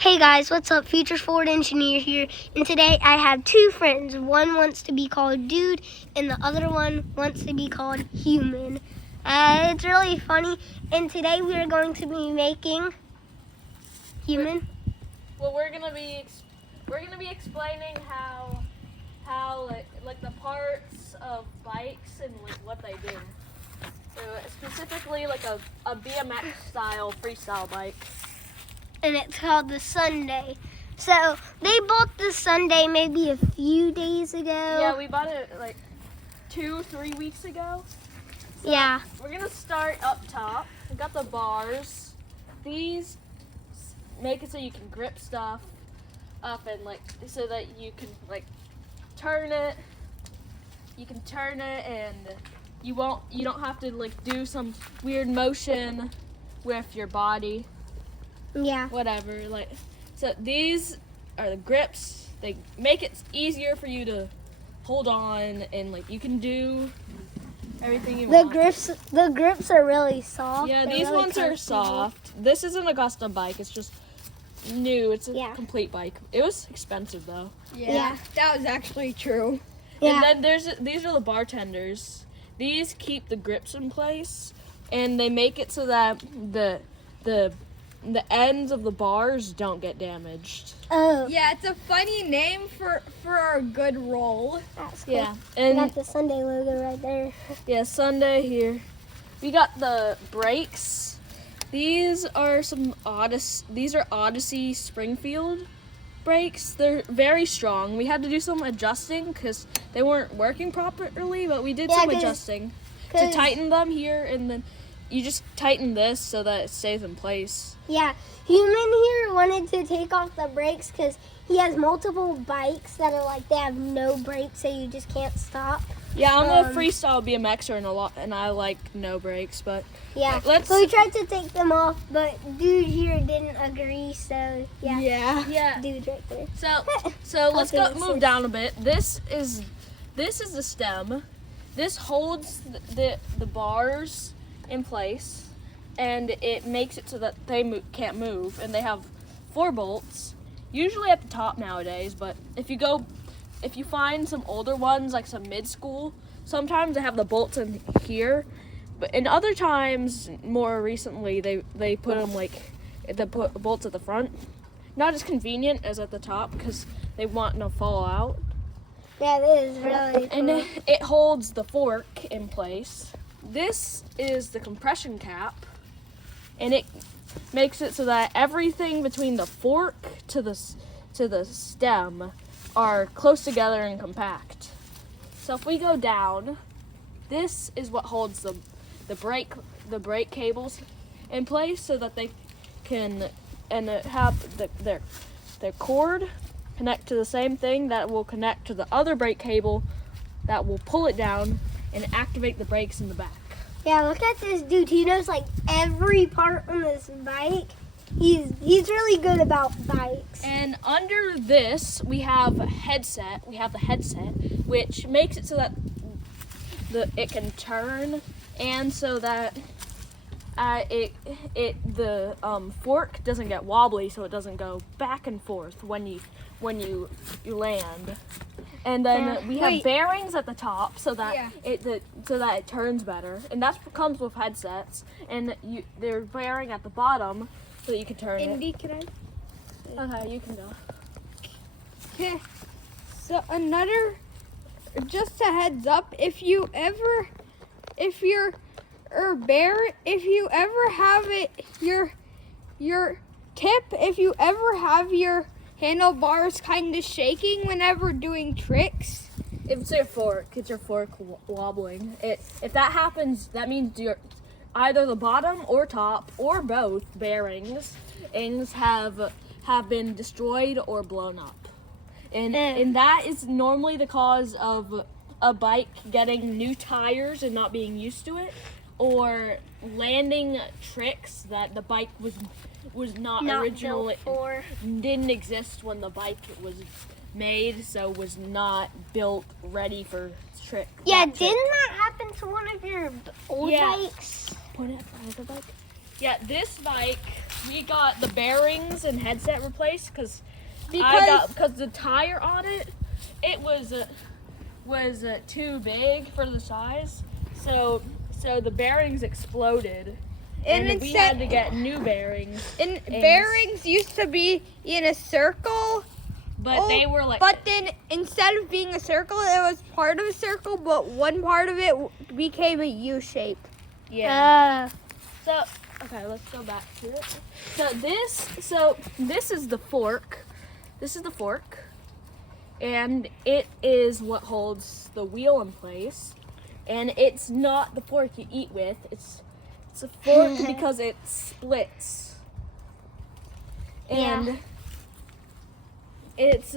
Hey guys, what's up? Futures Forward Engineer here, and today I have two friends. One wants to be called Dude, and the other one wants to be called Human. It's really funny, and today we are going to be making Human. We're gonna be explaining how like the parts of bikes and like what they do. So specifically like a BMX style freestyle bike. And it's called the Sunday. So they bought the Sunday maybe a few days ago. Yeah, we bought it like 2-3 weeks ago. So yeah. We're gonna start up top. We got the bars. These make it so you can grip stuff up and like so that you can like turn it. You can turn it and you don't have to like do some weird motion with your body. Yeah. Whatever, like, so these are the grips. They make it easier for you to hold on and like you can do everything you want. The grips are really soft. Yeah, They're these really ones are comfortable. soft. This isn't a custom bike, it's just new. It's a Yeah. complete bike. It was expensive though. Yeah, that was actually true. Yeah. And then these are the bartenders. These keep the grips in place and they make it so that the ends of the bars don't get damaged. Oh. Yeah, it's a funny name for a good roll. That's cool. Yeah, We and got the Sunday logo right there. yeah, Sunday here. We got the brakes. These are Odyssey Springfield brakes. They're very strong. We had to do some adjusting because they weren't working properly, but we did some adjusting to tighten them here, and then you just tighten this so that it stays in place. Yeah, Human here wanted to take off the brakes because he has multiple bikes that are like they have no brakes, so you just can't stop. Yeah, I'm a freestyle BMXer and I like no brakes, but Yeah, so we tried to take them off, but dude here didn't agree, so yeah. Dude right there. So let's Okay, move down a bit. This is the stem. This holds the bars in place, and it makes it so that they can't move, and they have 4 bolts, usually at the top nowadays, but if you find some older ones, like some mid-school, sometimes they have the bolts in here, but in other times, more recently, they put them like, they put bolts at the front. Not as convenient as at the top, because they want to fall out. Yeah, it is really cool. And it holds the fork in place. This is the compression cap, and it makes it so that everything between the fork to the stem are close together and compact. So if we go down, this is what holds the brake cables in place so that they can have their cord connect to the same thing that will connect to the other brake cable that will pull it down and activate the brakes in the back. Yeah, look at this dude. He knows like every part on this bike. He's really good about bikes. And under this, we have a headset. We have the headset, which makes it so that it can turn, and so that the fork doesn't get wobbly, so it doesn't go back and forth when you land. And then we have bearings at the top so that it turns better, and that comes with headsets. And they're bearing at the bottom so that you can turn Indy, it. can I? Okay, you can go. Okay. So just a heads up, if you ever have your handlebars kind of shaking whenever doing tricks. It's your fork wobbling. If that happens, that means either the bottom or top or both bearings have been destroyed or blown up. And that is normally the cause of a bike getting new tires and not being used to it, or landing tricks that the bike was not originally didn't exist when the bike was made, so was not built ready for trick. Yeah, didn't that happen to one of your old bikes? Yeah, this bike we got the bearings and headset replaced because the tire on it was too big for the size. So the bearings exploded. And we had to get new bearings. And bearings used to be in a circle. But they were like. But then instead of being a circle, it was part of a circle, but one part of it became a U shape. Yeah. So okay, let's go back to it. So this is the fork. This is the fork, and it is what holds the wheel in place. And it's not the fork you eat with. It's a fork because it splits. And. Yeah. It's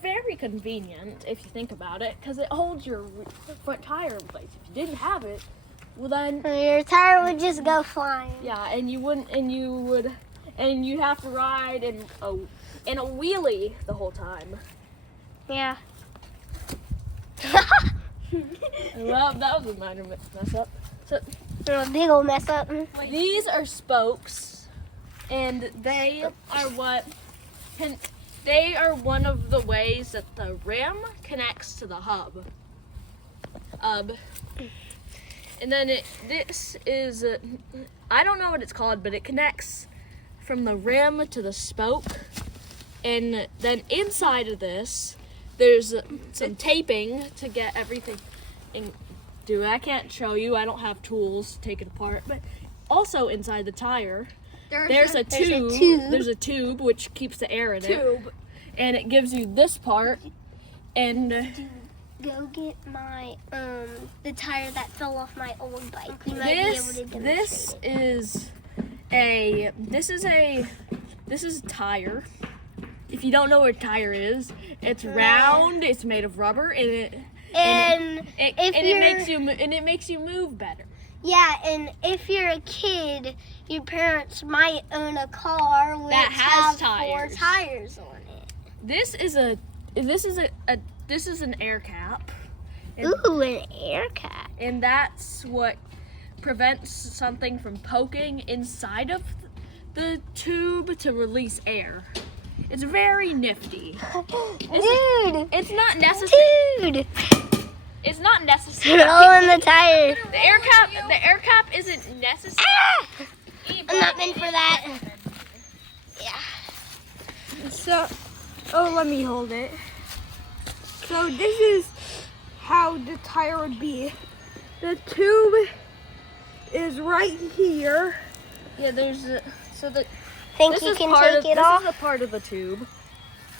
very convenient if you think about it because it holds your front tire in place. If you didn't have it, well then Your tire would just go flying. yeah, and you have to ride in a wheelie the whole time. Yeah. Well, that was a minor mess up. So A big old mess up. these are spokes, and they are one of the ways that the rim connects to the hub. And then this is, I don't know what it's called, but it connects from the rim to the spoke. And then inside of this, there's some taping to get everything. I can't show you, I don't have tools to take it apart. But also inside the tire, there's a tube which keeps the air in it. And it gives you this part. And Go get my the tire that fell off my old bike. You might be able to demonstrate this is a tire. If you don't know what a tire is, it's round, it's made of rubber, and it makes you move better. Yeah, and if you're a kid, your parents might own a car which That has have 4 tires on it. This is an air cap. Ooh, an air cap. And that's what prevents something from poking inside of the tube to release air. It's very nifty. Dude! It's not necessary. Dude! It's not necessary. All in the tire. The air cap isn't necessary. Ah! I'm not meant for that. Yeah. So, let me hold it. So this is how the tire would be. The tube is right here. Yeah, Think this you is can part take of, it off? This is a part of the tube.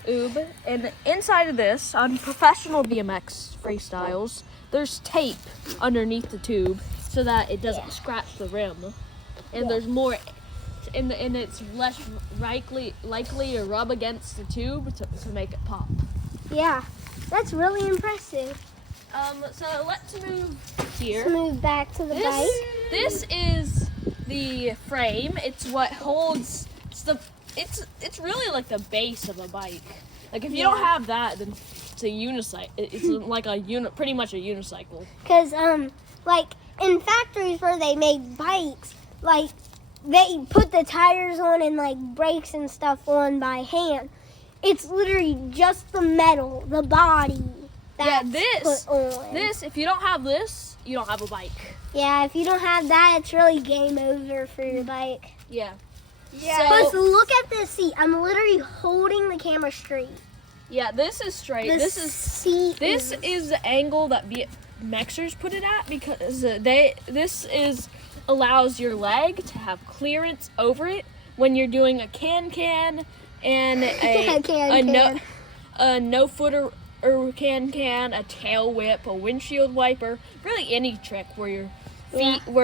And inside of this, on professional BMX freestyles, there's tape underneath the tube so that it doesn't scratch the rim. And there's more, and it's less likely to rub against the tube to make it pop. Yeah, that's really impressive. So let's move here. Let's move back to the bike. This is the frame. It's what holds it's really like the base of a bike. Like if you don't have that, then it's a unicycle. It's like pretty much a unicycle. Because like in factories where they make bikes, like they put the tires on and like brakes and stuff on by hand. It's literally just the metal, the body. That's put on. This, if you don't have this, you don't have a bike. Yeah, if you don't have that, it's really game over for your bike. Yeah. Yeah. But look at this seat. I'm literally holding the camera straight. Yeah, this is straight. This is the angle that BMXers put it at because this allows your leg to have clearance over it when you're doing a can and a no footer or can, a tail whip, a windshield wiper, really any trick where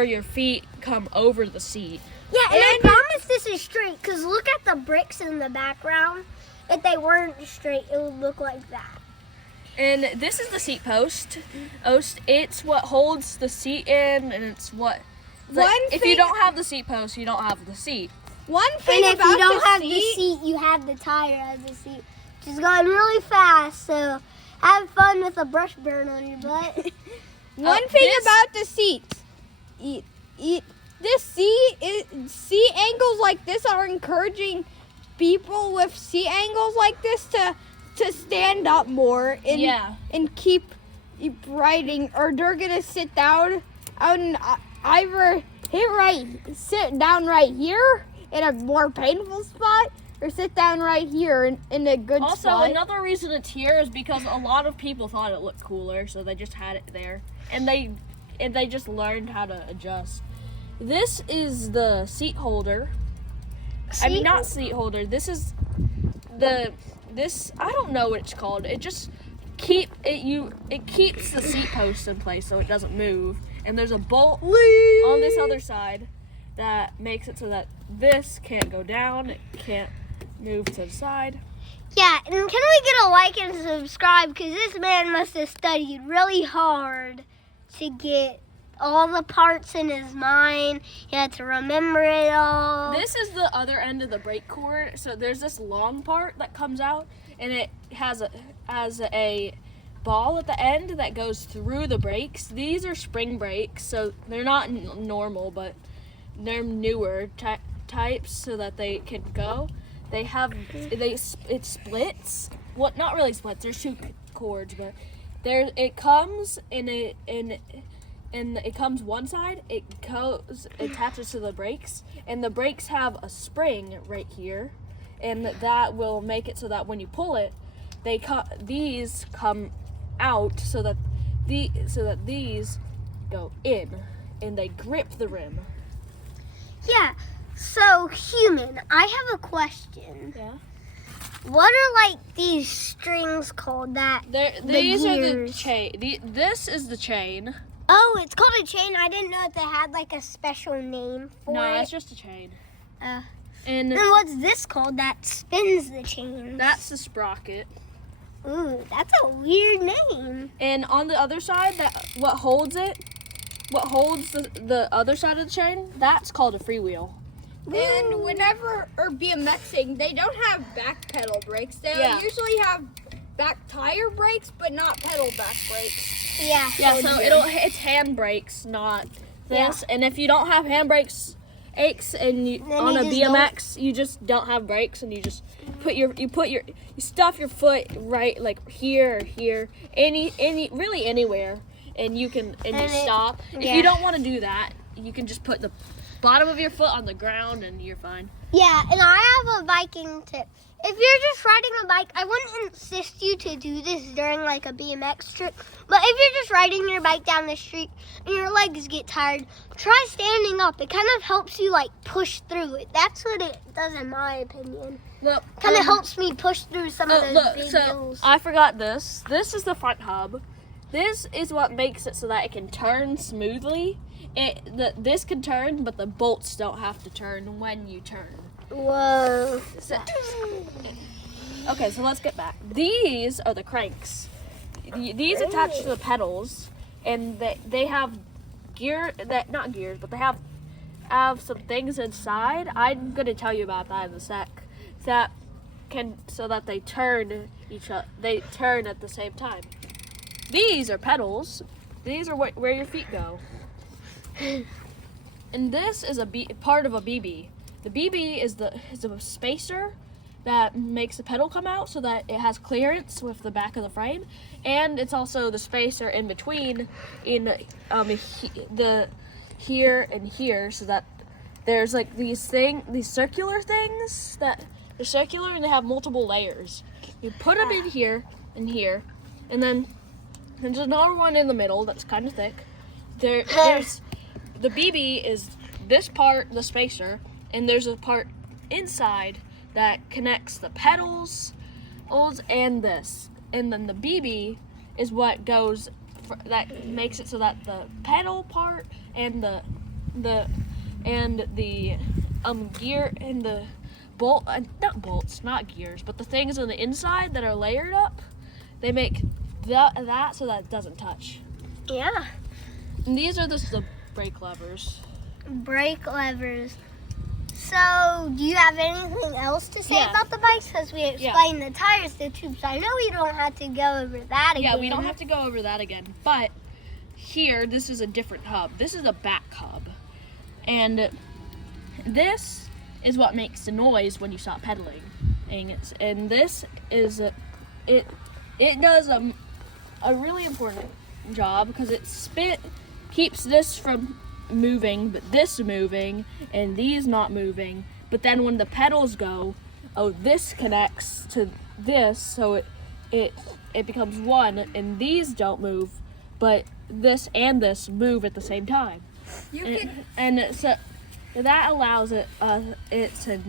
your feet come over the seat. Yeah, and I promise this is straight, because look at the bricks in the background. If they weren't straight, it would look like that. And this is the seat post. It's what holds the seat in, and it's what... if you don't have the seat post, you don't have the seat. One thing and if about you don't the have seat, the seat, you have the tire as the seat, which is going really fast, so have fun with a brush burn on your butt. One thing about the seats, this seat angles like this are encouraging people with seat angles like this to stand up more and keep riding, or they're gonna sit down and either sit down right here in a more painful spot, or sit down right here in a good spot. Also, another reason it's here is because a lot of people thought it looked cooler, so they just had it there, and they just learned how to adjust. This is the seat holder. I mean, not seat holder. This is this. I don't know what it's called. It just keeps the seat post in place so it doesn't move. And there's a bolt on this other side that makes it so that this can't go down. It can't move to the side. Yeah, and can we get a like and subscribe? Because this man must have studied really hard to get all the parts in his mind. He had to remember it all. This is the other end of the brake cord. So there's this long part that comes out, and it has a ball at the end that goes through the brakes. These are spring brakes, so they're not normal, but they're newer types so that they can go. It splits. Well, not really splits. There's two cords, but it comes and it comes one side. It attaches to the brakes, and the brakes have a spring right here, and that will make it so that when you pull it, these come out so that these go in and they grip the rim. Yeah. So, Human, I have a question. Yeah. What are like these strings called? These are the gears? chain. This is the chain. Oh, it's called a chain. I didn't know if they had like a special name for No, it. it's just a chain. And And what's this called that spins the chain? that's the sprocket. Ooh, that's a weird name. And on the other side, what holds the other side of the chain, that's called a freewheel. And whenever or BMXing, they don't have back pedal brakes. They usually have back tire brakes, but not pedal back brakes. Yeah. Yeah, so it's hand brakes, not this. And if you don't have hand brakes, and on a BMX, you just don't have brakes, and you just you stuff your foot right like here, really anywhere, and you stop. If you don't want to do that, you can just put the bottom of your foot on the ground and you're fine. Yeah, and I have a biking tip. If you're just riding a bike, I wouldn't insist you to do this during like a BMX trip. But if you're just riding your bike down the street and your legs get tired, try standing up. It kind of helps you like push through it. That's what it does in my opinion. Look, Kind of helps me push through some of those big hills. I forgot this. This is the front hub. This is what makes it so that it can turn smoothly. This can turn, but the bolts don't have to turn when you turn. Whoa. Okay, so let's get back. These are the cranks. These attach to the pedals, and they have not gears, but they have some things inside. I'm gonna tell you about that in a sec. So that they turn They turn at the same time. These are pedals. These are where your feet go. And this is part of a BB. The BB is a spacer that makes the pedal come out so that it has clearance with the back of the frame, and it's also the spacer in between here and here, so that there's like these circular things that they're circular and they have multiple layers. You put them in here and here, and then there's another one in the middle that's kind of thick. There's the BB is this part, the spacer, and there's a part inside that connects the pedals and this. And then the BB is what that makes it so that the pedal part and the gear and the not gears, but the things on the inside that are layered up, they make that so that it doesn't touch. Yeah. And these are the brake levers. Brake levers. So, do you have anything else to say about the bikes? Because we explained the tires, the tubes. I know we don't have to go over that again. Yeah, we don't have to go over that again. But here, this is a different hub. This is a back hub. And this is what makes the noise when you stop pedaling. And this is it does a really important job because it keeps this from moving, but this moving, and these not moving. But then when the pedals go, this connects to this, so it becomes one, and these don't move, but this and this move at the same time. So that allows it to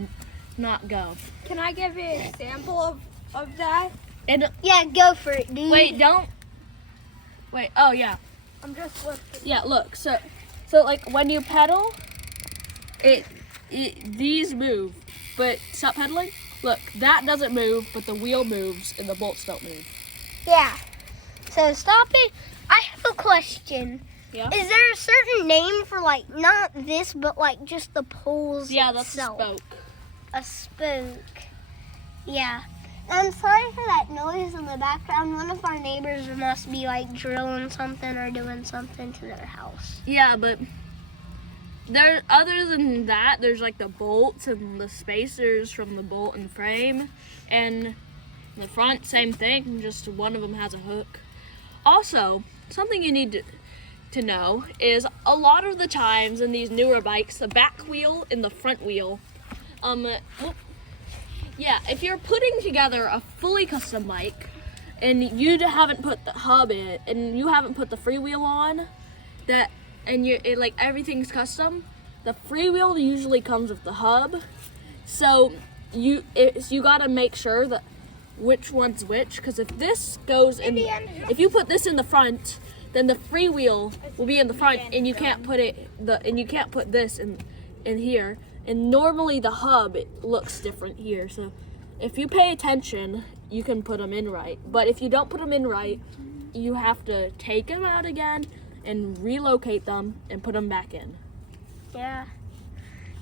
not go. Can I give you an example of that? And Yeah, go for it, dude. Wait, oh yeah. I'm just lifting. Yeah, look, so like when you pedal, these move, but stop pedaling. Look, that doesn't move, but the wheel moves and the bolts don't move. Yeah. So stop it. I have a question. Yeah. Is there a certain name for like not this, but like just the poles Yeah, that's a itself? spoke. A spoke. Yeah. I'm sorry for that noise in the background. One of our neighbors must be like drilling something or doing something to their house. Yeah, but other than that, there's like the bolts and the spacers from the bolt and frame, and the front, same thing, just one of them has a hook. Also, something you need to know is a lot of the times in these newer bikes, the back wheel and the front wheel, if you're putting together a fully custom bike and you haven't put the hub in and you haven't put the freewheel on, like everything's custom, the freewheel usually comes with the hub. So you gotta make sure that which one's which, because if this goes in, if you put this in the front, then the freewheel will be in the front, and you can't put this in here. And normally the hub looks different here. So if you pay attention, you can put them in right. But if you don't put them in right, you have to take them out again and relocate them and put them back in. Yeah.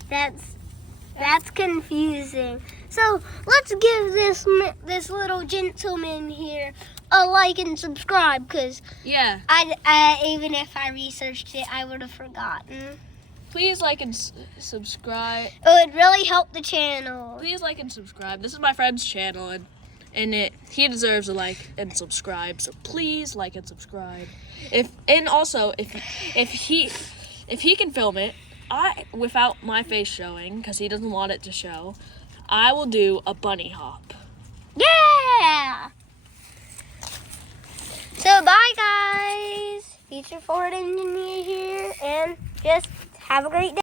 That's confusing. So let's give this little gentleman here a like and subscribe, because Yeah. I even if I researched it, I would have forgotten. Please like and subscribe. It would really help the channel. Please like and subscribe. This is my friend's channel, and he deserves a like and subscribe. So please like and subscribe. If he can film it, without my face showing, because he doesn't want it to show, I will do a bunny hop. Yeah. So bye guys. Future Ford engineer here, and just have a great day.